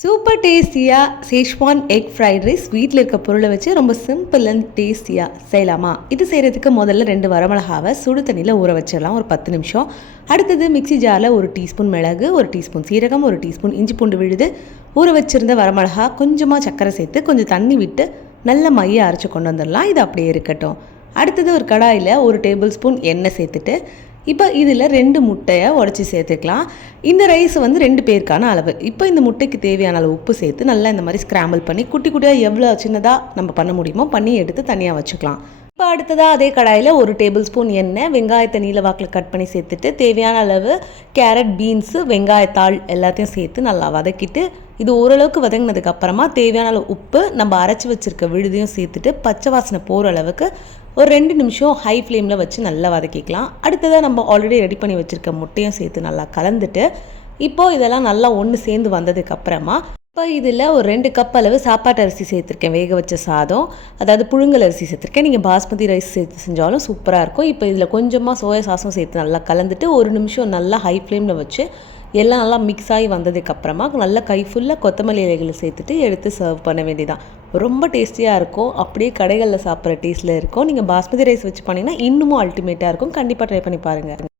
Super டேஸ்டியாக Schezwan egg fried rice வீட்டில் இருக்க பொருளை வச்சு ரொம்ப சிம்பிள் அண்ட் டேஸ்டியாக செய்யலாமா? இது செய்கிறதுக்கு முதல்ல 2 வரமிளகாவை சுடு தண்ணியில் ஊற வச்சிடலாம் ஒரு 10 நிமிஷம். அடுத்தது மிக்சி ஜாரில் 1 டீஸ்பூன் மிளகு, 1 டீஸ்பூன் சீரகம், 1 டீஸ்பூன் இஞ்சி பூண்டு விழுது, ஊற வச்சுருந்த வரமிளகா, கொஞ்சமாக சர்க்கரை சேர்த்து கொஞ்சம் தண்ணி விட்டு நல்ல மைய அரைச்சி கொண்டு வந்துடலாம். இது அப்படியே இருக்கட்டும். அடுத்தது ஒரு கடாயில் 1 டேபிள் ஸ்பூன் எண்ணெய் சேர்த்துட்டு இப்போ இதில் 2 முட்டையை உடச்சி சேர்த்துக்கலாம். இந்த ரைஸ் வந்து 2 பேருக்கான அளவு. இப்போ இந்த முட்டைக்கு தேவையான அளவு உப்பு சேர்த்து நல்லா இந்த மாதிரி ஸ்க்ராம்பிள் பண்ணி குட்டி குட்டியாக எவ்வளோ சின்னதாக நம்ம பண்ண முடியுமோ பண்ணி எடுத்து தனியாக வச்சுக்கலாம். இப்போ அடுத்ததாக அதே கடாயில் 1 டேபிள் ஸ்பூன் எண்ணெய், வெங்காயத்தை நீல வாக்கில் கட் பண்ணி சேர்த்துட்டு தேவையான அளவு கேரட், பீன்ஸு, வெங்காயத்தாள் எல்லாத்தையும் சேர்த்து நல்லா வதக்கிட்டு இது ஓரளவுக்கு வதங்கினதுக்கு அப்புறமா தேவையான அளவு உப்பு, நம்ம அரைச்சி வச்சுருக்க விழுதையும் சேர்த்துட்டு பச்சை வாசனை போகிற அளவுக்கு ஒரு 2 நிமிஷம் ஹை ஃப்ளேமில் வச்சு நல்லா வதக்கிக்கலாம். அடுத்ததாக நம்ம ஆல்ரெடி ரெடி பண்ணி வச்சுருக்க முட்டையும் சேர்த்து நல்லா கலந்துட்டு இப்போது இதெல்லாம் நல்லா ஒன்று சேர்ந்து வந்ததுக்கப்புறமா இப்போ இதில் ஒரு 2 கப் அளவு சாப்பாட்டு அரிசி சேர்த்துருக்கேன், வேக வச்ச சாதம், அதாவது புழுங்கல் அரிசி சேர்த்துருக்கேன். நீங்கள் பாஸ்மதி ரைஸ் சேர்த்து செஞ்சாலும் சூப்பராக இருக்கும். இப்போ இதில் கொஞ்சமாக சோயா சாஸும் சேர்த்து நல்லா கலந்துட்டு 1 நிமிஷம் நல்லா ஹை ஃப்ளேமில் வச்சு எல்லாம் நல்லா மிக்ஸ் ஆகி வந்ததுக்கப்புறமா நல்லா கை ஃபுல்லாக கொத்தமல்லி இலைகளை சேர்த்துட்டு எடுத்து சர்வ் பண்ண வேண்டியதான். ரொம்ப டேஸ்டியாக இருக்கும். அப்படியே கடைகளில் சாப்பிட்ற டேஸ்ட்டில் இருக்கும். நீங்கள் பாஸ்மதி ரைஸ் வச்சு பண்ணிங்கன்னா இன்னமும் அல்டிமேட்டாக இருக்கும். கண்டிப்பாக ட்ரை பண்ணி பாருங்கள்.